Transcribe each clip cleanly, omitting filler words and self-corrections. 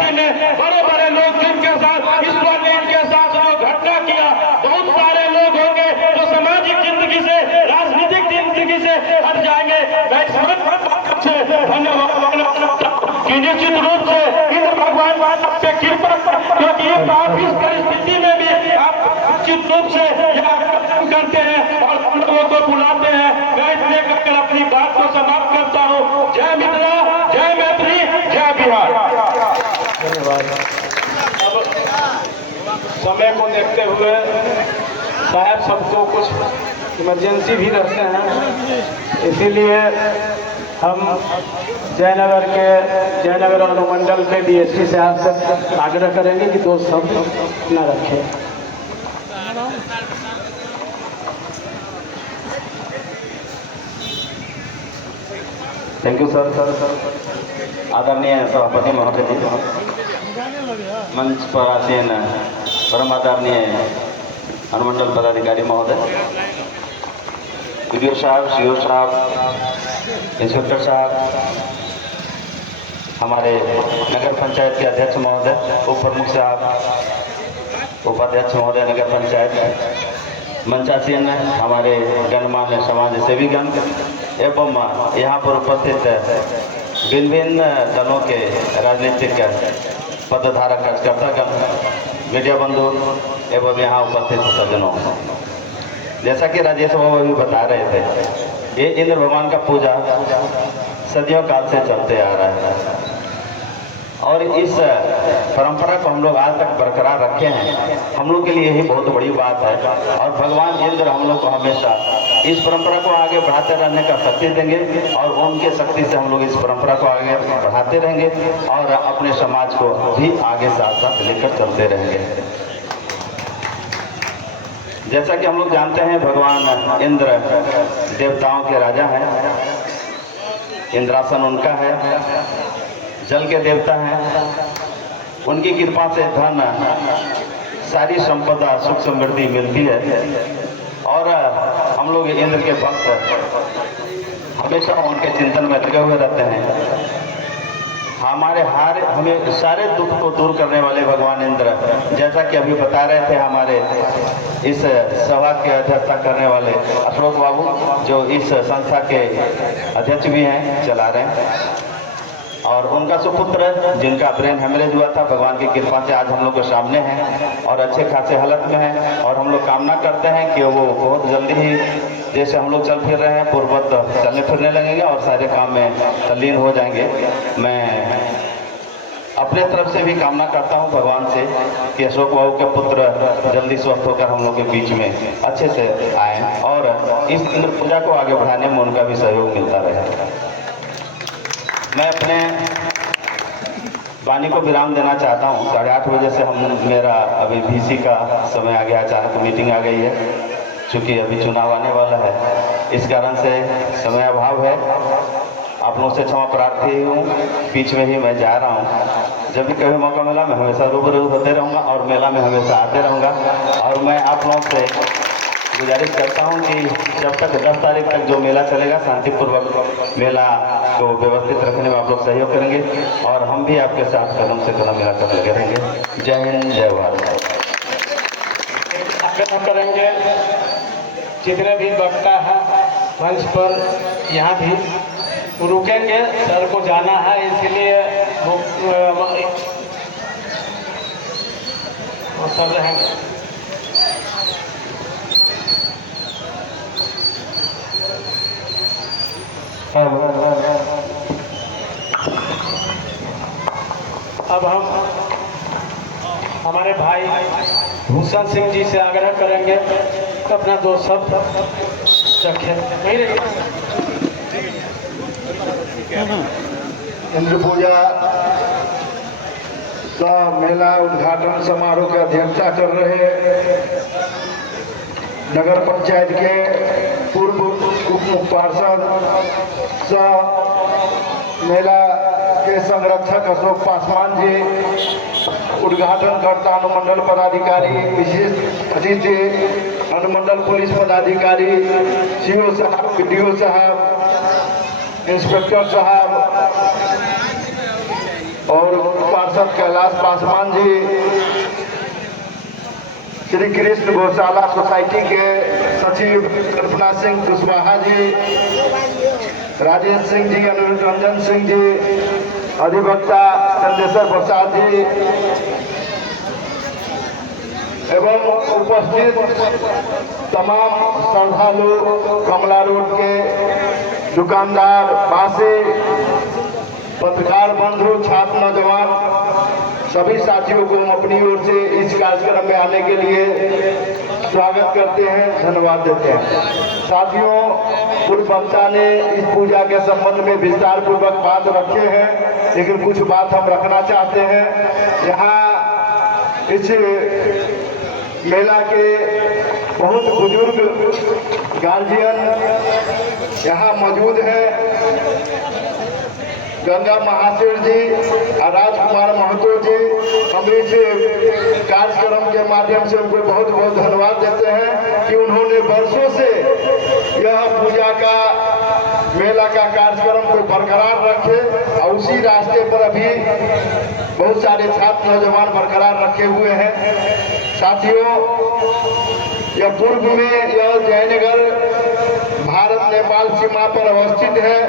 पंचायती में बड़े बड़े लोग जिनके साथ ईश्वर ने इनके साथ जो घटना किया, बहुत सारे लोग होंगे जो सामाजिक जिंदगी से, राजनीतिक जिंदगी से हट जाएंगे। धन्यवाद कि निश्चित रूप से इंद्र भगवान पे कृपा, क्योंकि आप इस परिस्थिति में भी आप निश्चित रूप से करते हैं और हम लोगों को बुलाते हैं। मैं इसलिए कहकर अपनी बात को समाप्त करता हूँ। जय मित्रा, जय मैत्री, जय बिहार। धन्यवाद। अब समय को देखते हुए शायद सबको कुछ इमरजेंसी भी रहते हैं, इसीलिए हम जयनगर अनुमंडल के डीएसपी साहब से आग्रह करेंगे कि 2 शब्द न रखें। Thank you sir. आदरणीय सभापति महोदय जी, मंच पर आसीन परम आदरणीय अनुमंडल पदाधिकारी महोदय, वीडियो साहब, सीओ साहब, इंस्पेक्टर साहब, हमारे नगर पंचायत के अध्यक्ष महोदय, उप प्रमुख साहब, उपाध्यक्ष महोदय नगर पंचायत, मंचासीन हमारे गणमान्य समाज सेवीगण एवं यहाँ पर उपस्थित भिन्न दलों के राजनीतिक पदधारक कार्यकर्तागण, मीडिया बंधु एवं यहाँ उपस्थित सज्जनों, जैसा कि राजेश बाबू भी बता रहे थे, ये इंद्र भगवान का पूजा सदियों काल से चलते आ रहा है और इस परंपरा को हम लोग आज तक बरकरार रखे हैं। हम लोग के लिए यही बहुत बड़ी बात है और भगवान इंद्र हम लोग को हमेशा इस परंपरा को आगे बढ़ाते रहने का शक्ति देंगे और उनके शक्ति से हम लोग इस परंपरा को आगे बढ़ाते रहेंगे और अपने समाज को भी आगे साथ साथ लेकर चलते रहेंगे। जैसा कि हम लोग जानते हैं, भगवान इंद्र देवताओं के राजा हैं, इंद्रासन उनका है, जल के देवता हैं, उनकी कृपा से धन, सारी संपदा, सुख समृद्धि मिलती है और हम लोग इंद्र के भक्त हमेशा उनके चिंतन में लगे हुए रहते हैं। हमें सारे दुख को दूर करने वाले भगवान इंद्र, जैसा कि अभी बता रहे थे हमारे इस सभा की अध्यक्षता करने वाले अशोक बाबू, जो इस संस्था के अध्यक्ष भी हैं, चला रहे हैं, और उनका सुपुत्र जिनका ब्रेन हेमरेज हुआ था, भगवान की कृपा से आज हम लोग के सामने हैं और अच्छे खासे हालत में हैं और हम लोग कामना करते हैं कि वो बहुत जल्दी ही, जैसे हम लोग चल फिर रहे हैं, पूर्ववत चलने फिरने लगेंगे और सारे काम में तल्लीन हो जाएंगे। मैं अपने तरफ से भी कामना करता हूं भगवान से कि अशोक बाबू के पुत्र जल्दी स्वस्थ होकर हम लोग के बीच में अच्छे से आए और इस इंद्र पूजा को आगे बढ़ाने में उनका भी सहयोग मिलता रहे। मैं अपने वाणी को विराम देना चाहता हूं। 8:30 बजे से मेरा अभी VC का समय आ गया, अचानक मीटिंग आ गई है, चूँकि अभी चुनाव आने वाला है, इस कारण से समय अभाव है। आप लोगों से क्षमा प्रार्थी हूँ, बीच में ही मैं जा रहा हूँ। जब भी कभी मौका मिला मैं हमेशा रूबरू होते रहूँगा और मेला में हमेशा आते रहूँगा और मैं आप लोगों से गुजारिश करता हूं कि जब तक 10 तारीख तक जो मेला चलेगा, शांतिपूर्वक मेला को व्यवस्थित रखने में आप लोग सहयोग करेंगे और हम भी आपके साथ कदम से कदम मिलाकर लगे रहेंगे। जय हिंद, जय भारत। आग्रह करेंगे जितने भी वक्ता हैं मंच पर, यहाँ भी रुकेंगे, सर को जाना है, इसलिए वो सर रहेंगे। अब हम हमारे भाई भूषण सिंह जी से आग्रह करेंगे तो अपना 2 शब्द रखें। इंद्र पूजा का मेला उद्घाटन समारोह की अध्यक्षता कर रहे नगर पंचायत के पूर्व उप पार्षद सह मेला के संरक्षक अशोक पासवान जी, उद्घाटनकर्ता अनुमंडल पदाधिकारी, विशिष्ट अतिथि अनुमंडल पुलिस पदाधिकारी, सीओ साहब, PDO साहब, इंस्पेक्टर साहब, और पार्षद कैलाश पासवान जी, श्री कृष्ण गौशाला सोसाइटी के सचिव कल्पना सिंह कुशवाहा जी, राजेश सिंह जी, अनुज रंजन सिंह जी, अधिवक्ता चंदेश्वर प्रसाद जी एवं उपस्थित तमाम श्रद्धालु, कमला रोड के दुकानदार, वासी, पत्रकार बंधु, छात्र, नौजवान, सभी साथियों को हम अपनी ओर से इस कार्यक्रम में आने के लिए स्वागत करते हैं, धन्यवाद देते हैं। साथियों, पूर्व वक्ता ने इस पूजा के संबंध में विस्तार पूर्वक बात रखे हैं, लेकिन कुछ बात हम रखना चाहते हैं। यहाँ इस मेला के बहुत बुजुर्ग गार्जियन यहाँ मौजूद हैं। गंगा महाशेर जी और राजकुमार महतो जी, हम इस कार्यक्रम के माध्यम से उनको बहुत बहुत धन्यवाद देते हैं कि उन्होंने वर्षों से यह पूजा का मेला का कार्यक्रम को बरकरार रखे और उसी रास्ते पर अभी बहुत सारे छात्र नौजवान बरकरार रखे हुए हैं। साथियों, यह पूर्व में यह जयनगर भारत नेपाल सीमा पर अवस्थित है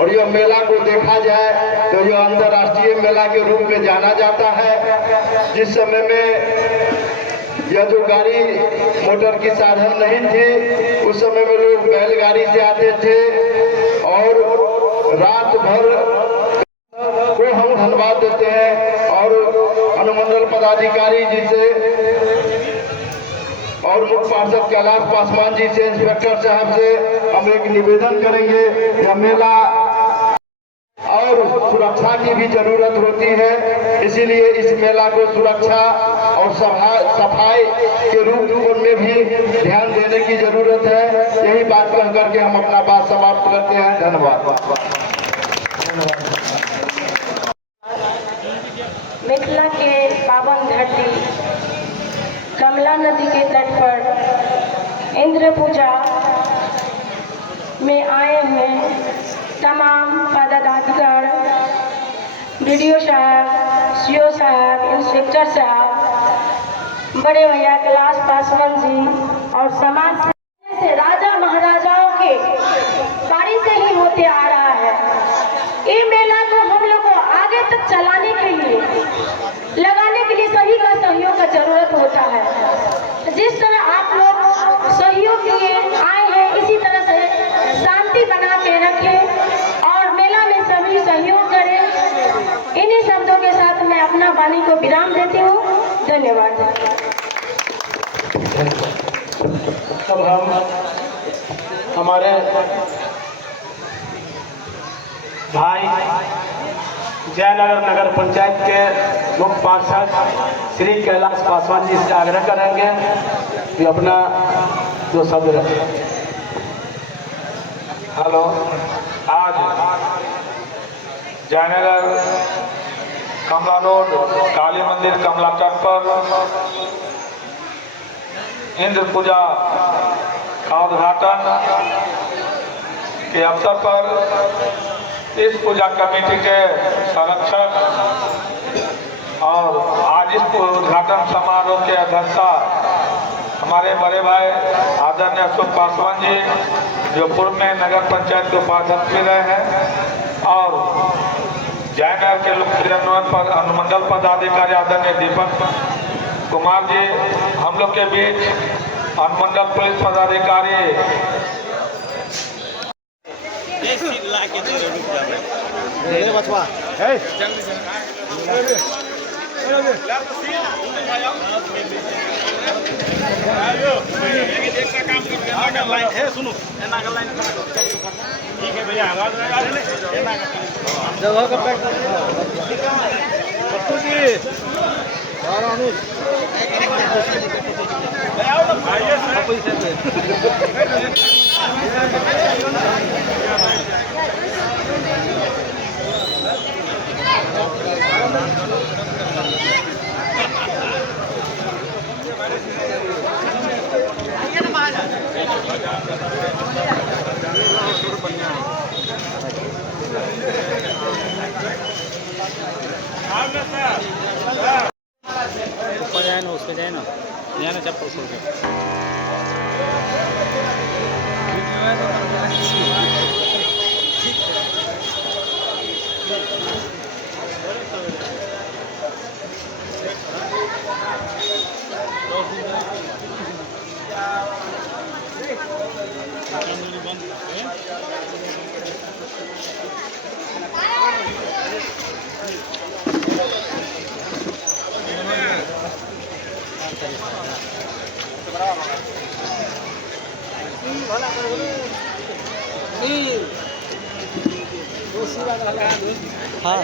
और यह मेला को देखा जाए तो यह अंतर्राष्ट्रीय मेला के रूप में जाना जाता है। जिस समय में यह जो गाड़ी मोटर की साधन नहीं थी, उस समय में लोग बैलगाड़ी से आते थे और रात भर को हम धन्यवाद देते हैं। और अनुमंडल पदाधिकारी जी से और मुख्य पार्षद कैलाश पासवान जी से, इंस्पेक्टर साहब से हम एक निवेदन करेंगे। यह मेला और सुरक्षा की भी जरूरत होती है, इसीलिए इस मेला को सुरक्षा और सफाई के रूप में भी ध्यान देने की जरूरत है। यही बात कह करके हम अपना बात समाप्त करते हैं। धन्यवाद। मिथिला के पावन धरती कमला नदी के तट पर इंद्र पूजा में आए हुए तमाम पदाधिकारी, बीडीओ साहब, सीओ साहब, इंस्पेक्टर साहब, बड़े भैया कैलाश पासवान जी और समाज से राजा महाराजाओं के बारी से ही होते आ रहा है। ये मेला को हम लोग को आगे तक चलाने के लिए, लगाने के लिए सभी का सहयोग का जरूरत होता है। जिस तरह आप लोग सहयोग लिए आए हैं, इसी तरह से शांति बना के रखें और मेला में सभी सहयोग करें। इन्हीं शब्दों के साथ मैं अपना वाणी को विराम देती हूँ। धन्यवाद। अब हम हमारे भाई जयनगर नगर पंचायत के मुख्य पार्षद श्री कैलाश पासवान जी से आग्रह करेंगे कि अपना जो शब्द रखें। हेलो, आज जयनगर कमला रोड काली मंदिर कमला तट पर इंद्र पूजा का उद्घाटन के अवसर पर इस पूजा कमेटी के संरक्षक और आज इस उद्घाटन समारोह के अध्यक्षता हमारे बड़े भाई आदरणीय अशोक पासवान जी, जो पूर्व में नगर पंचायत के उपाध्यक्ष भी रहे हैं, और जयनगर के लोकप्रिय अनुमंडल पदाधिकारी आदरणीय दीपक कुमार जी, हम लोग के बीच अनुमंडल पुलिस पदाधिकारी सुनो ठीक है भैया, जगह का पैक यहाँ चप्पल सो हाँ